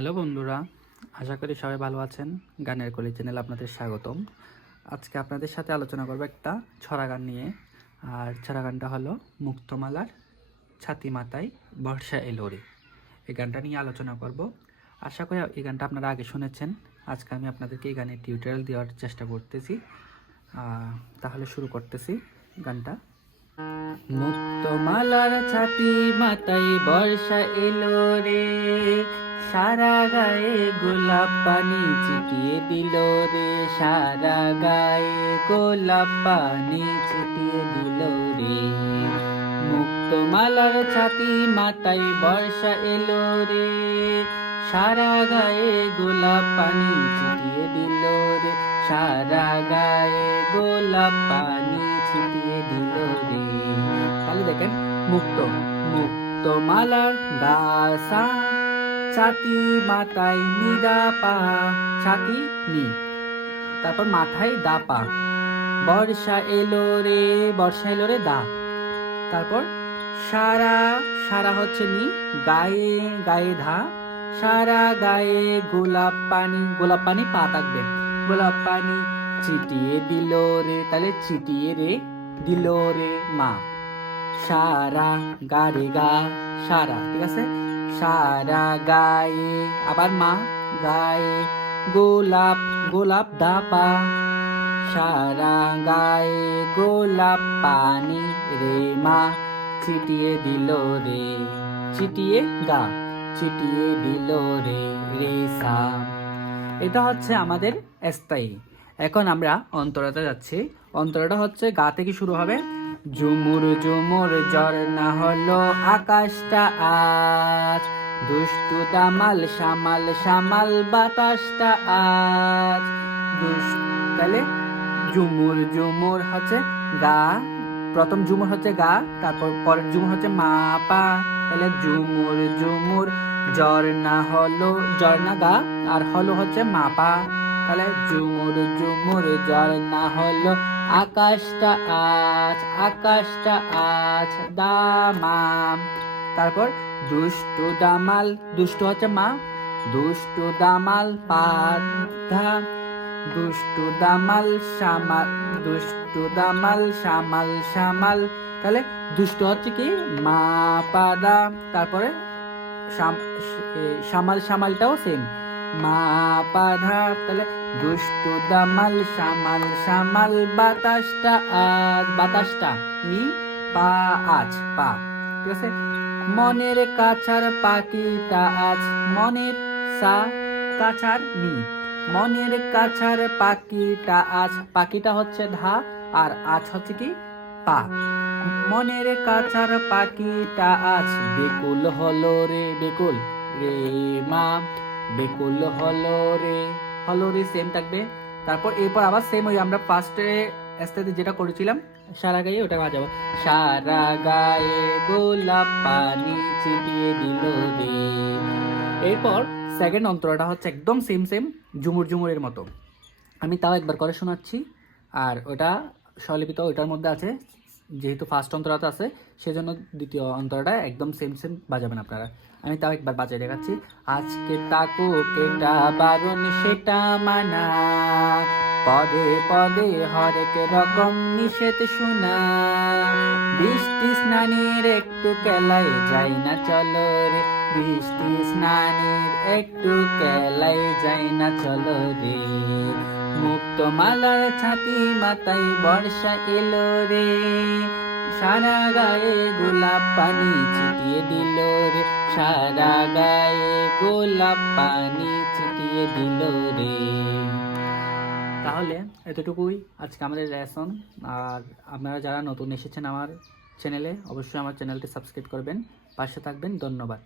Hello বন্ধুরা, আশা করি সবাই ভালো আছেন। গানের কলি চ্যানেল আপনাদের স্বাগতম। আজকে আপনাদের সাথে আলোচনা করব একটা ছড়া গান নিয়ে। আর ছড়া গানটা হলো মুক্তমালার ছাতি মাথায় বর্ষা এলো রে। এই গানটা নিয়ে আলোচনা করব। আশা করি এই গানটা আপনারা আগে শুনেছেন। আজকে আমি আপনাদেরকে এই গানের টিউটোরিয়াল দেওয়ার চেষ্টা করতেছি। তাহলে শুরু করতেছি গানটা। মুক্তমালার ছাতি মাথায় বর্ষা এলো রে। সারা গায়ে গোলাপ পানি ছিটিয়ে দিল রে, সারা গায়ে গোলাপ পানি ছিটিয়ে দিল রে। মুক্তমালার ছাতি মাথায় বর্ষা এলো রে, সারা গায়ে গোলাপ পানি ছিটিয়ে দিল রে, সারা গায়ে গোলাপ পানি ছিটিয়ে দিল রে। তাহলে দেখেন, মুক্ত মুক্ত মালার দাসা ছাতি মাথায় নিদা পা। ছাতি নি। তারপর মাথায় দা পা। বর্ষা এলো রে, বর্ষা এলো রে দা। তারপর সারা সারা হচ্ছে নি, গায়ে গায়ে ধা। সারা গায়ে গোলাপ পানি গোলাপ পানি পা থাকবে। গোলাপ পানি চিটিয়ে দিল রে, তাহলে চিটিয়ে রে দিল রে মা। সারা গারে গা, সারা, ঠিক আছে? সারা গায়ে, আবার মা, গায়ে গোলাপ গোলাপ দাপা। সারা গায়ে গোলাপ পানি রে মা, ছিটিয়ে দিল রে, ছিটিয়ে গা, ছিটিয়ে দিল রে রে সা। এটা হচ্ছে আমাদের স্থায়ী। এখন আমরা অন্তরাতে যাচ্ছি। অন্তরাটা হচ্ছে গা থেকে শুরু হবে। ঝুমুর ঝুমুর ঝর্ণা হলো আকাশটা আজ। দুষ্টু দামাল, সামাল সামাল বাতাসটা আজ। তাহলে ঝুমুর ঝুমুর হচ্ছে গা। প্রথম ঝুমুর হচ্ছে গা, তারপর পরের ঝুমুর হচ্ছে মা, পা। তাহলে ঝুমুর ঝুমুর ঝর্ণা হলো ঝর্ণা গা, আর হলো হচ্ছে মা, পা। তাহলে ঝুমুর ঝুমুর ঝর্ণা হলো, আকাশটা আজ আকাশটা আজ দামাম। তারপর দুষ্টু দামাল, দুষ্টু হচ্ছে মা? দুষ্টু দামাল পাধা দুষ্টু দামাল সামাল, দুষ্টু দামাল সামাল সামাল। তাহলে দুষ্টু হচ্ছে কি? মা পাদা তারপরে সামাল সামালটাও সেম মা পাধা তাহলে দুষ্টু দামাল সামাল সামাল, বাতাসটা আজ, বাতাসটা নি পা আজ, পা। ঠিক আছে? মনের কাছার পাখিটা আজ, মনের সা, কাছার নি মনের কাছার পাখিটা আজ, পাখিটা হচ্ছে ধা, আর আজ হচ্ছে কি? পা। মনের কাছার পাখিটা আজ, বেকুল হলো রে, বেকুল। রে মা বেকুল হলো রে হলো রে সেম থাকবে। তারপর এরপর আবার সেম ওই আমরা ফার্স্টে আস্তে যেটা করেছিলাম সারা গায়ে ওটা বাজাবো। সারা গায়ে গোলাপ পানি ছিটিয়ে দিল রে। এরপর সেকেন্ড অন্তরাটা হচ্ছে একদম সেম সেম ঝুমুর ঝুমুরের মতো। আমি তাও একবার করে শোনাচ্ছি, আর ওটা স্বলিপিত ওইটার মধ্যে আছে যেহেতু ফার্স্ট অন্তরাটা আছে, সেজন্য দ্বিতীয় অন্তরাটা একদম সেম সেম বাজাবেন আপনারা। আমি তাও একবার বাজায় দেখাচ্ছি। আজকে তাকু কেটা বারণ সেটা মানা। পদে পদে হরেক রকম নিষেধ শোনা। বৃষ্টি স্নানের একটু কেলায় যাই না চলো রে। বৃষ্টি স্নানের একটু কেলাই যাই না চলো রে। মুক্ত মালার ছাতি মাথায় বর্ষা এলো রে। সারা গায়ে গোলাপ পানি ছিটিয়ে দিল রে। সারা গায়ে গোলাপ পানি ছিটিয়ে দিল রে। তাহলে এতটুকুই আজকে আমাদের লেসন আর আপনারা যারা নতুন এসেছেন আমার চ্যানেলে, অবশ্যই আমার চ্যানেলটি সাবস্ক্রাইব করবেন। পাশে থাকবেন, ধন্যবাদ।